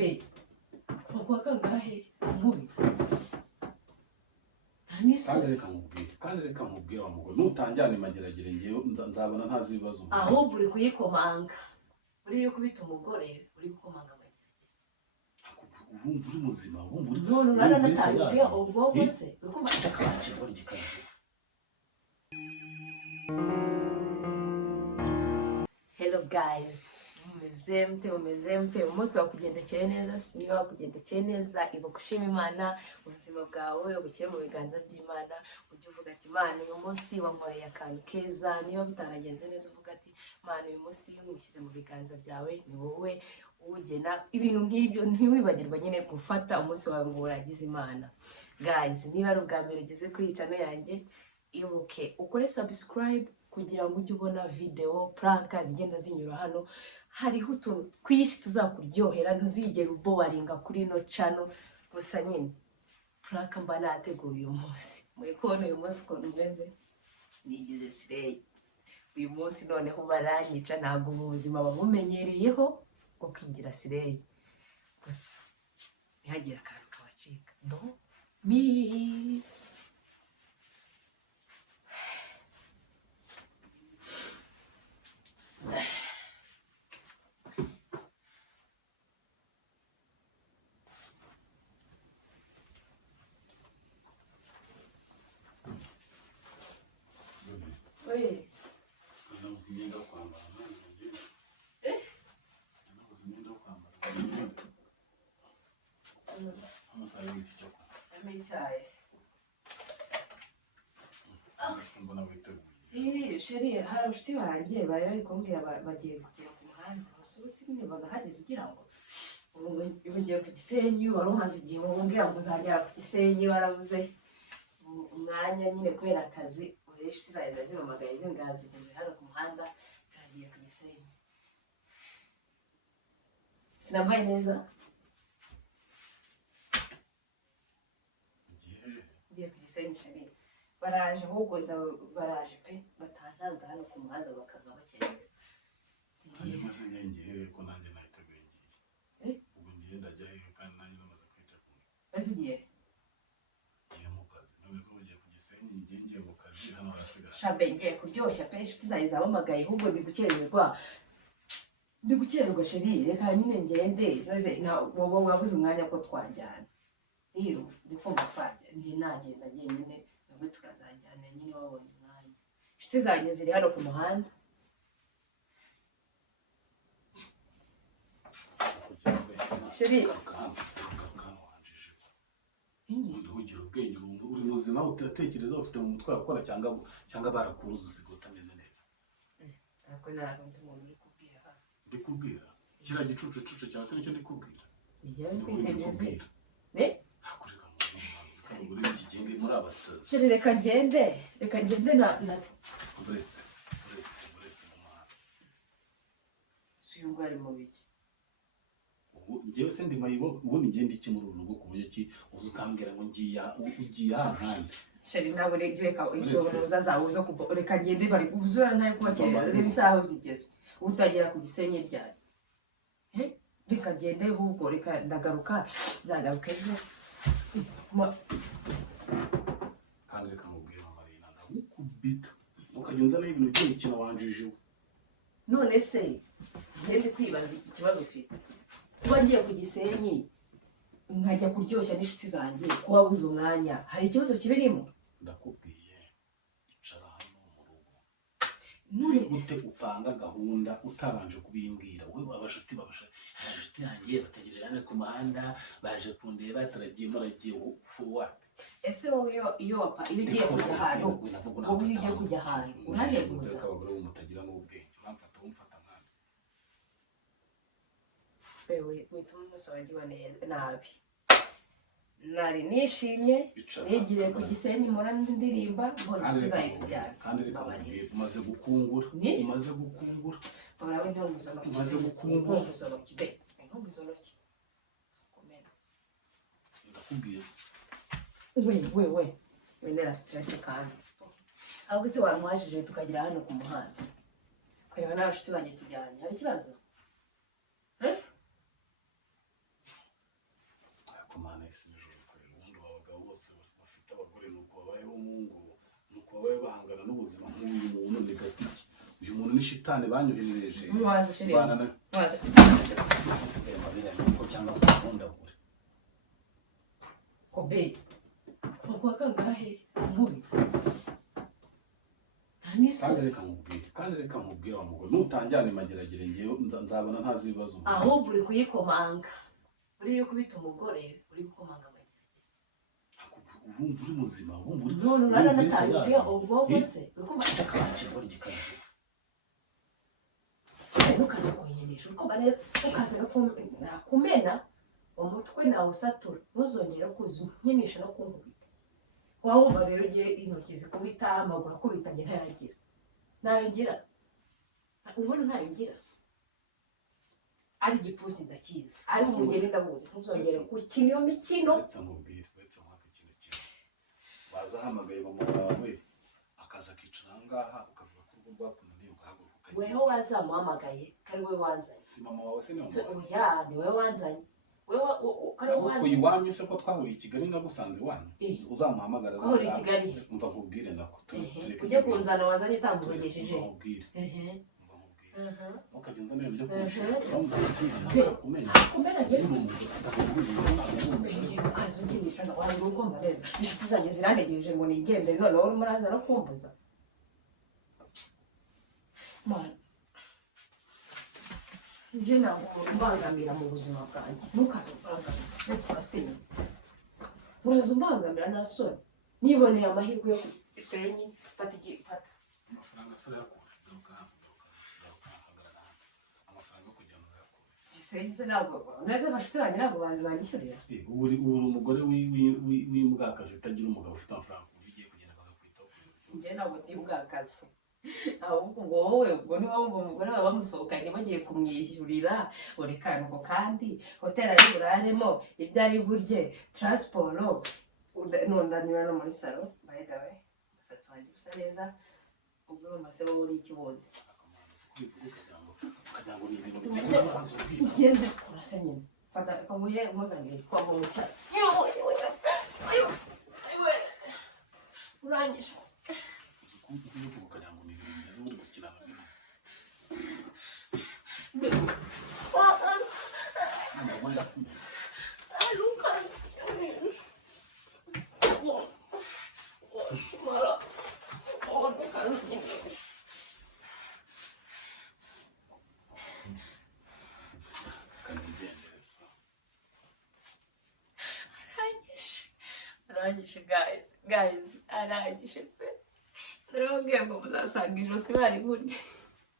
Be kwa kangahe mubi Aniso kandi reka nkubwira wa mugore nutanjyane mageragere ngiye nzabona ntazi ibibazo ahubwo uri kuyikomanga uri yo kubita umugore uri gukomanga mageragere urumva uri muzima urumva uri none urana natayubwiye ubwo se urukomanga akaje kora igikazi. Hello guys, mumeze umunsi wakugendekeye neza niba wakugendekeye neza ibuka ushima Imana ubuzima bwawe ubushyire mu biganza by'Imana ujye uvuga ati Imana uyu munsi wankoreye akantu keza niba bitaragenze neza uvuga ati Imana uyu munsi umushyize mu biganza byawe ni wowe ugena ibintu nk'ibyo ntiwibagirwa nyine gufata umunsi wawe ngo uragize Imana. Guys, niba ari ubwa mbere ugeze kuri channel yanjye ibuke ukore subscribe kugira ngo ujye ubona video prank zigenda zinyura hano. Hariho utuntu twishi tuzakuryohera ntuzigera ubowaringa kuri no channel. Gusa nyine prank mba nateguye uyu munsi muri kubona uyu munsi ukuntu umeze nigize Slay uyu munsi noneho baranyica ntabwo mu buzima babumenyereyeho bwo kwigira Slay gusa ntihagire akantu kabacika don't miss. Oye, Namuzimenda kwambara amasaha y'icyo amicaye. mbona witeguye. Sheri, hari abashuti banjye bari kumbwira bagiye kugera ku muhanda ubusubusi nyine bagahageze ugira ngo ubu ngiye ku Gisenyi wari umaze igihe umbwira ngo uzagera ku Gisenyi warabuze umwanya nyine kubera akazi inshuti zanjye zirazimpamagaye zimbwira zigeze hano ku muhanda turagiye ku Gisenyi. Sinambaye neza ngiye ku Gisenyi Sheri baraje ahubwo baraje pe batantanga hano ku muhanda bakanga bakereza maze ngiye ko nanjye nahiteguye ngiye ubwo ngiye ndajya hehe kandi nanjye namaze kwitegura. bazigiye ngiye mu kazi none zo ugiye ku Gisenyi ngiye mu kazi hano harasigara shabe ngiye kuryoshya pe inshuti zanjye zampamagaye ahubwo ndi gukererwa Sheri reka nyine ngende noze wowe wabuze umwanya ko twajyana rero ndikumva twajya ndi nagenda nyine nabwo tukazajyana nyine wabonye umwanya inshuti zanjye ziri hano ku muhanda. Sheri ugira ubwenge uri muzima utatekereza ufite mu mutwe wakora cyangwa barakuruza usiga utameze neza. ntabwo ntabwo ndi umuntu uri kubwira hano ndikubwira kiriya gicucu cyangwa se nicyo ndikubwira nijyawe twitegereze hakurika mu muri iki gihe muri abasazi. Sheri reka ngende na uretse mu muhanda si uyu nguyu ari mu biki ngewe se ndi mayibo ubundi ngende iki muri uru rugo ku buryo ki uza ukambwira ngo ugiye ahandi. Sheri nawe reka izoza zawe zo reka ngende bari ubuzura ntayo kubakereza ibisaho zigeze utagera ku Gisenyi ryari reka ngende ahubwo reka ndagaruka nzagaruka ejo kandi reka nkubwire Marina ndagukubita ukajya unzanaho ibintu by'imikino wanjijeho. none se ngende kwibaza ikibazo ufite kuba ngiye ku Gisenyi nkajya kuryoshya n'inshuti zanjye kuba wabuze umwanya hari ikibazo kibirimo. ndakubwiye icara hano mu rugo nuri gute upanga gahunda utabanje kubimbwira wowe abashuti yanjye bategererana ku muhanda baje kundeba muragiye fuwa. Ese wowe iyo ugiye kujya ahantu wowe iyo ugiye kujya ahantu uraneguza abagore mutagira n'ubwenge uramfata umfata nkana wewe wituma umunsi wanjye uba nabi. Nari nishimye nigiriye ku Gisenyi mpora ndirimba mbona inshuti zanjye tujyana kandi reka nkubwire umaze gukungura urabe ntunguza intoki komera ndakubwira we wendera stress kandi ahubwo se wamwajije tukagira hano ku muhanda twareba n'abashuti banjye tujyanye hari ikibazo abagore ni uko babayeho mu ngo, ni uko babayeho bahangana n'ubuzima nk'uyu muntu ni gatiki, uyu muntu ni shitani banyoherereje Mwaza shiri banana mwaza ko cyangwa bakundagura kobe kwa kangahe nkubi aniso kandi reka nkubwire wa mugore nutanjyane mageragere ngewe nzabona ntazi ibibazo ahubwo uri kuyikomanga uri yo kubita umugore uri gukomanga urumva uri muzima urumva uri none urana natayuye ubwonko se urukomanga akabakira bari gikaze nukaza kunyinisha uko baneza ukaza kumena umutwe nawe usatura ntuzongera kuza unkinisha no kunkubita wumva rero igihe intoki zikubita amaguru akubita njye ntayagira nayo ngira ubona ntayo ngira ari igipfusi ndakizi ari umugeri ndabuzi ntuzongere gukina iyo mikino uretse nkubwire mwaka ikintu kimwe bazahamagaye mama wawe akaza akicara ahangaha ukavuga ko urugo rwakunaniye ugahaguruka ukagenda weho wazamuhamagaye kari we wanzanye si mama wawe se ni mama wawe oya ni we wanzanye kari we wanzanye iwanyu se ko twahuriye i Kigali nagusanze iwanyu uzamuhamagara twahuriye i Kigali umva nkubwire nako ujye kunzana wanzanye utamvugesheje nkubwire ukajya unzana ibintu byo kumushyira uramutse kumenya kumena njye ukaza unkinisha nawe wari ukumva neza inshuti zanjye zirantegereje ngo nigende noneho urimo uraza no kumbuza mwana njye ntabwo umbangamira mu buzima bwanjye ntukaze umbangamira ndetse urasinya uraza umbangamira nta soni niboneye amahirwe yo isenyi fata amafaranga se yakura amafaranga yo kujyana uyakura isenyi se ntabwo neza abashuti banjye ntabwo banyishyurira uri umugore w'imbwakazi utagira umugabo ufite amafaranga ku buryo ugiye kugenda bagakwitaho njye ntabwo ndi bwakazi ahubwo ngo wowe ubwo niba wumva umugore wawe bamusohokanye bagiye kumwishyurira buri kantu kandi hoteli ari buraremo ibyo ari burye taransiporo nundanira no muri salo by the way umusatsi wanjye usa neza ubwo urumva se wowe uri iki ubundi ukagira ngo ni ibintu bigeze amazi ubwira ugende urasa nyine fata kamuye muzanire twava mu cyaro urangije ukagira ngo ni ibintu bigeze muri gukina na bimwe arangije guys arangije pe turababwiye ngo muzasanga ijosi bari burya